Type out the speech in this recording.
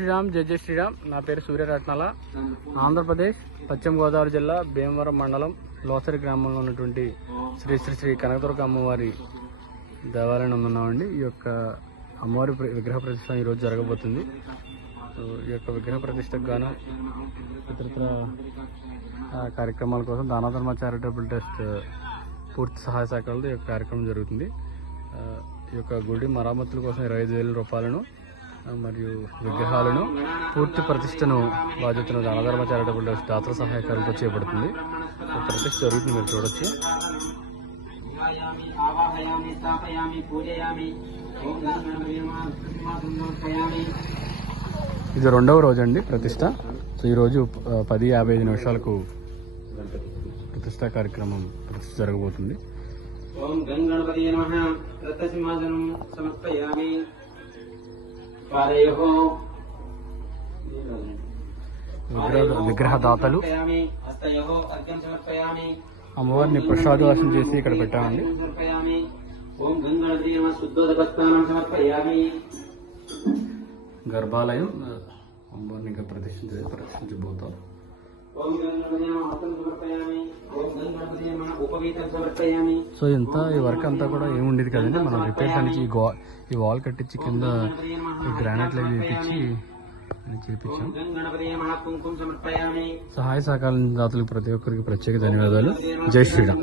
శ్రీరామ్, జై జై శ్రీరామ్. నా పేరు సూర్యరత్నాల. ఆంధ్రప్రదేశ్ పశ్చిమ గోదావరి జిల్లా భీమవరం మండలం లోసరి గ్రామంలో ఉన్నటువంటి శ్రీ శ్రీ శ్రీ కనకదుర్గ అమ్మవారి దేవాలయం ఉన్నామండి. ఈ యొక్క అమ్మవారి విగ్రహ ప్రతిష్ట ఈరోజు జరగబోతుంది. ఈ యొక్క విగ్రహ ప్రతిష్టకు గాను ఇతరత్ర కార్యక్రమాల కోసం దానధర్మ చారిటబుల్ ట్రస్ట్ పూర్తి సహాయ సహకారాలతో ఈ యొక్క కార్యక్రమం జరుగుతుంది. ఈ యొక్క గుడి మరమ్మతుల కోసం 25,000 రూపాయలను మరియు విగ్రహాలను పూర్తి ప్రతిష్టను బాధ్యతను దానధర్మ చారిటబుల్ ట్రస్ట్ దాతల సహాయకారులతో చేపడుతుంది. ప్రతిష్ట జరుగుతుంది, మీరు చూడొచ్చు. ఇది 2వ రోజు అండి ప్రతిష్ట. సో ఈరోజు 10:55 నిమిషాలకు ప్రతిష్ట కార్యక్రమం జరగబోతుంది. ఓం గంగణపతి నమః. రత్నసింహాసనం సమర్పయామి. విగ్రహదాతలు అమ్మవారిని ప్రసాదవాసం చేసి ఇక్కడ పెట్టామండి. ఓం గంగణపతి నమః. శుద్ధోదకస్థానం సమర్పయామి. గర్భాలయం అమ్మవారిని ఇంకా ప్రతిష్ఠించబోతారు. సో ఇంత ఈ వర్క్ అంతా కూడా ఏముండేది కదండి. మనం రిపేర్స్ అనికి ఈ వాల్ కట్టించి కింద ఈ గ్రానైట్లు వేపించి చేపించాం. సహాయ సహకార దాతలకు ప్రతి ఒక్కరికి ప్రత్యేక ధన్యవాదాలు. జై శ్రీరామ్.